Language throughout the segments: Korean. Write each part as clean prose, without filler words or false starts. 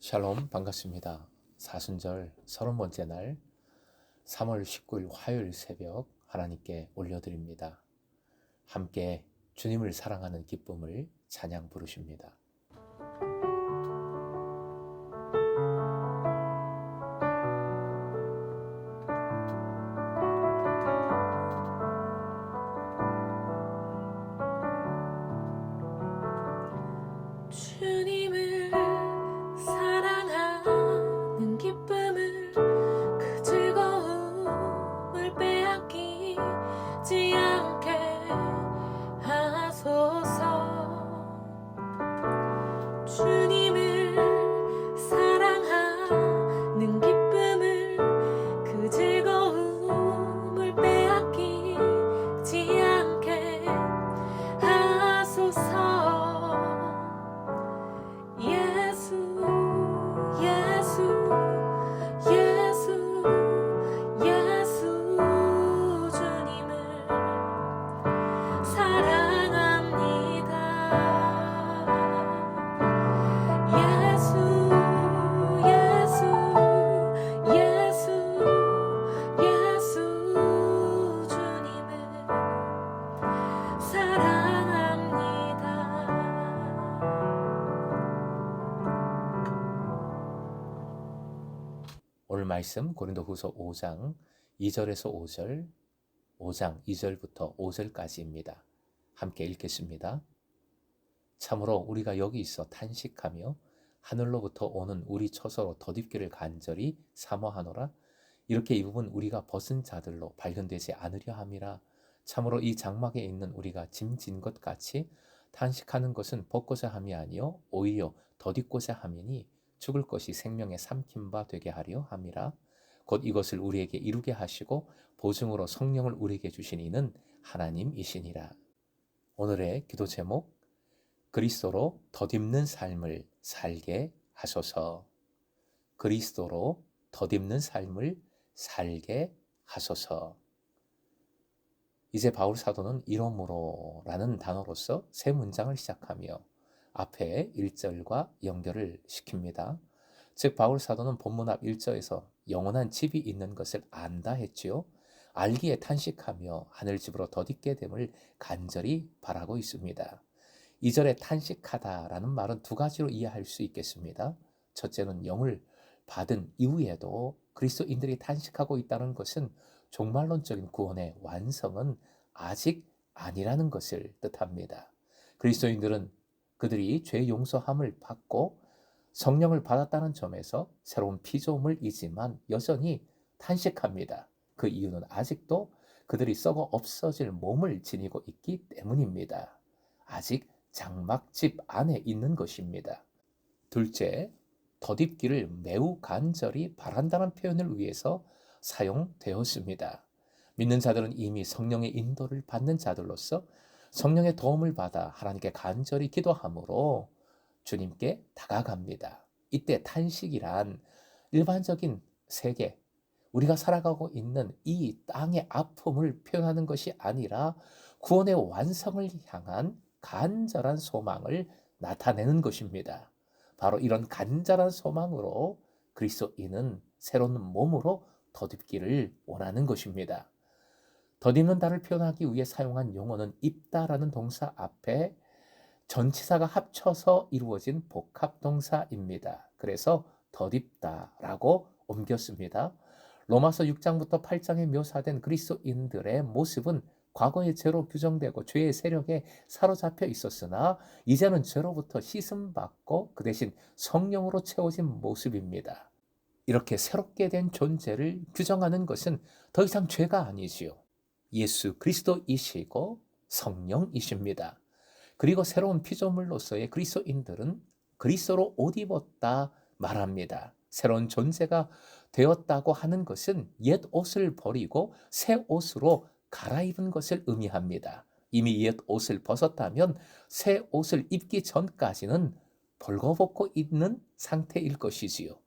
샬롬 반갑습니다. 사순절 30번째 날 3월 19일 화요일 새벽 하나님께 올려드립니다. 함께 주님을 사랑하는 기쁨을 찬양 부르십니다. 주님을 사랑하는 기쁨을 그 즐거움을 빼앗기지 않게 하소서. 주님을 사랑하는 기쁨을 그 즐거움을 빼앗기지 않게 하소서. 예수 예수 예수 예수 주님을 사랑합니다. 예수 예수 예수 예수 주님을 사랑합니다. 오늘 말씀 고린도후서 5장 2절에서 5절, 5장 2절부터 5절까지입니다. 함께 읽겠습니다. 참으로 우리가 여기 있어 탄식하며 하늘로부터 오는 우리 처소로 덧입기를 간절히 사모하노라. 이렇게 입으면 우리가 벗은 자들로 발견되지 않으려 함이라. 참으로 이 장막에 있는 우리가 짐진 것 같이 탄식하는 것은 벗고자 함이 아니요 오히려 덧입고자 함이니 죽을 것이 생명에 삼킨 바 되게 하려 함이라. 곧 이것을 우리에게 이루게 하시고 보증으로 성령을 우리에게 주신 이는 하나님이시니라. 오늘의 기도 제목, 그리스도로 덧입는 삶을 살게 하소서. 그리스도로 덧입는 삶을 살게 하소서. 이제 바울 사도는 이러므로라는 단어로서 새 문장을 시작하며 앞에 1절과 연결을 시킵니다. 즉 바울 사도는 본문 앞 1절에서 영원한 집이 있는 것을 안다 했지요. 알기에 탄식하며 하늘집으로 덧입게 됨을 간절히 바라고 있습니다. 2절에 탄식하다라는 말은 두 가지로 이해할 수 있겠습니다. 첫째는 영을 받은 이후에도 그리스도인들이 탄식하고 있다는 것은 종말론적인 구원의 완성은 아직 아니라는 것을 뜻합니다. 그리스도인들은 그들이 죄 용서함을 받고 성령을 받았다는 점에서 새로운 피조물이지만 여전히 탄식합니다. 그 이유는 아직도 그들이 썩어 없어질 몸을 지니고 있기 때문입니다. 아직 장막집 안에 있는 것입니다. 둘째, 덧입기를 매우 간절히 바란다는 표현을 위해서 사용되었습니다. 믿는 자들은 이미 성령의 인도를 받는 자들로서 성령의 도움을 받아 하나님께 간절히 기도함으로 주님께 다가갑니다. 이때 탄식이란 일반적인 세계, 우리가 살아가고 있는 이 땅의 아픔을 표현하는 것이 아니라 구원의 완성을 향한 간절한 소망을 나타내는 것입니다. 바로 이런 간절한 소망으로 그리스도인은 새로운 몸으로 덧입기를 원하는 것입니다. 덧입는다를 표현하기 위해 사용한 용어는 입다라는 동사 앞에 전치사가 합쳐서 이루어진 복합동사입니다. 그래서 덧입다라고 옮겼습니다. 로마서 6장부터 8장에 묘사된 그리스도인들의 모습은 과거의 죄로 규정되고 죄의 세력에 사로잡혀 있었으나 이제는 죄로부터 씻음받고 그 대신 성령으로 채워진 모습입니다. 이렇게 새롭게 된 존재를 규정하는 것은 더 이상 죄가 아니지요. 예수 그리스도이시고 성령이십니다. 그리고 새로운 피조물로서의 그리스도인들은 그리스도로 옷 입었다 말합니다. 새로운 존재가 되었다고 하는 것은 옛 옷을 버리고 새 옷으로 갈아입은 것을 의미합니다. 이미 옛 옷을 벗었다면 새 옷을 입기 전까지는 벌거벗고 있는 상태일 것이지요.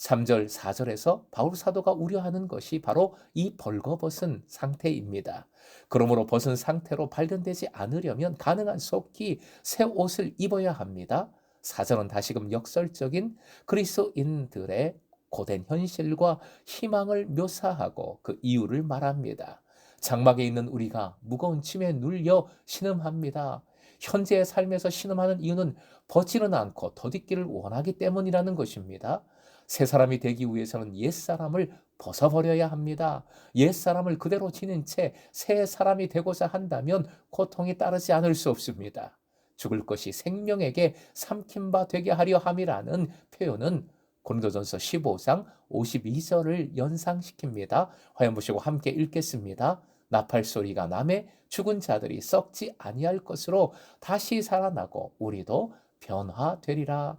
3절, 4절에서 바울 사도가 우려하는 것이 바로 이 벌거벗은 상태입니다. 그러므로 벗은 상태로 발견되지 않으려면 가능한 속히 새 옷을 입어야 합니다. 4절은 다시금 역설적인 그리스도인들의 고된 현실과 희망을 묘사하고 그 이유를 말합니다. 장막에 있는 우리가 무거운 짐에 눌려 신음합니다. 현재의 삶에서 신음하는 이유는 벗지는 않고 더디기를 원하기 때문이라는 것입니다. 새 사람이 되기 위해서는 옛사람을 벗어버려야 합니다. 옛사람을 그대로 지닌 채 새 사람이 되고자 한다면 고통이 따르지 않을 수 없습니다. 죽을 것이 생명에게 삼킨 바 되게 하려 함이라는 표현은 고린도전서 15장 52절을 연상시킵니다. 화면 보시고 함께 읽겠습니다. 나팔 소리가 나매 죽은 자들이 썩지 아니할 것으로 다시 살아나고 우리도 변화되리라.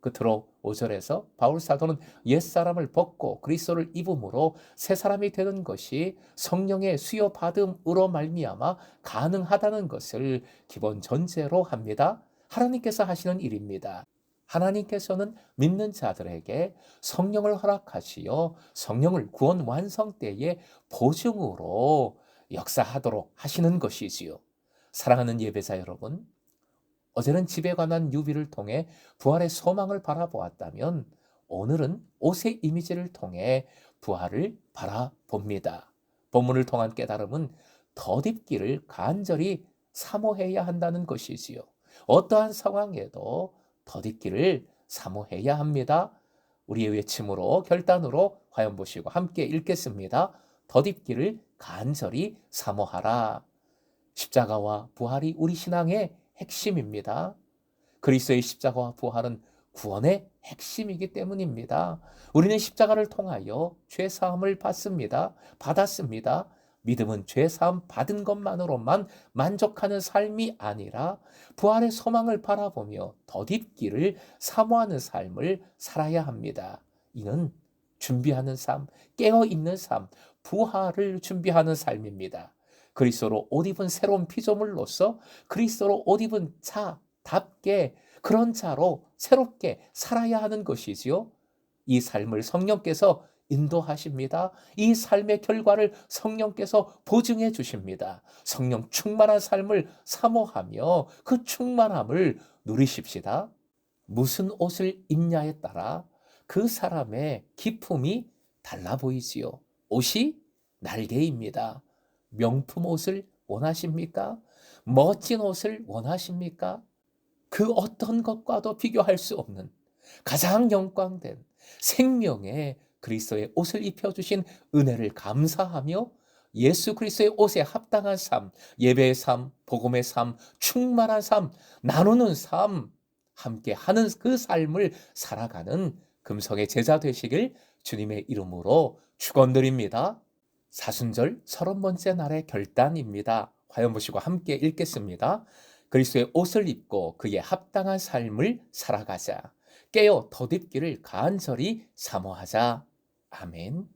끝으로 5절에서 바울 사도는 옛사람을 벗고 그리스도를 입음으로 새 사람이 되는 것이 성령의 수요받음으로 말미암아 가능하다는 것을 기본 전제로 합니다. 하나님께서 하시는 일입니다. 하나님께서는 믿는 자들에게 성령을 허락하시어 성령을 구원 완성 때의 보증으로 역사하도록 하시는 것이지요. 사랑하는 예배자 여러분, 어제는 집에 관한 유비를 통해 부활의 소망을 바라보았다면 오늘은 옷의 이미지를 통해 부활을 바라봅니다. 본문을 통한 깨달음은 덧입기를 간절히 사모해야 한다는 것이지요. 어떠한 상황에도 덧입기를 사모해야 합니다. 우리의 외침으로 결단으로 화면 보시고 함께 읽겠습니다. 덧입기를 간절히 사모하라. 십자가와 부활이 우리 신앙의 핵심입니다. 그리스도의 십자가와 부활은 구원의 핵심이기 때문입니다. 우리는 십자가를 통하여 죄사함을 받았습니다. 믿음은 죄사함 받은 것만으로만 만족하는 삶이 아니라 부활의 소망을 바라보며 덧입기를 사모하는 삶을 살아야 합니다. 이는 준비하는 삶, 깨어있는 삶, 부활을 준비하는 삶입니다. 그리스도로 옷 입은 새로운 피조물로서 그리스도로 옷 입은 자답게 그런 자로 새롭게 살아야 하는 것이지요. 이 삶을 성령께서 인도하십니다. 이 삶의 결과를 성령께서 보증해 주십니다. 성령 충만한 삶을 사모하며 그 충만함을 누리십시다. 무슨 옷을 입냐에 따라 그 사람의 기품이 달라 보이지요. 옷이 날개입니다. 명품 옷을 원하십니까? 멋진 옷을 원하십니까? 그 어떤 것과도 비교할 수 없는 가장 영광된 생명의 그리스도의 옷을 입혀주신 은혜를 감사하며 예수 그리스도의 옷에 합당한 삶, 예배의 삶, 복음의 삶, 충만한 삶, 나누는 삶, 함께 하는 그 삶을 살아가는 금성의 제자 되시길 주님의 이름으로 축원드립니다. 사순절 30번째 날의 결단입니다. 화면 보시고 함께 읽겠습니다. 그리스도의 옷을 입고 그에 합당한 삶을 살아가자. 깨어 덧입기를 간절히 사모하자. 아멘.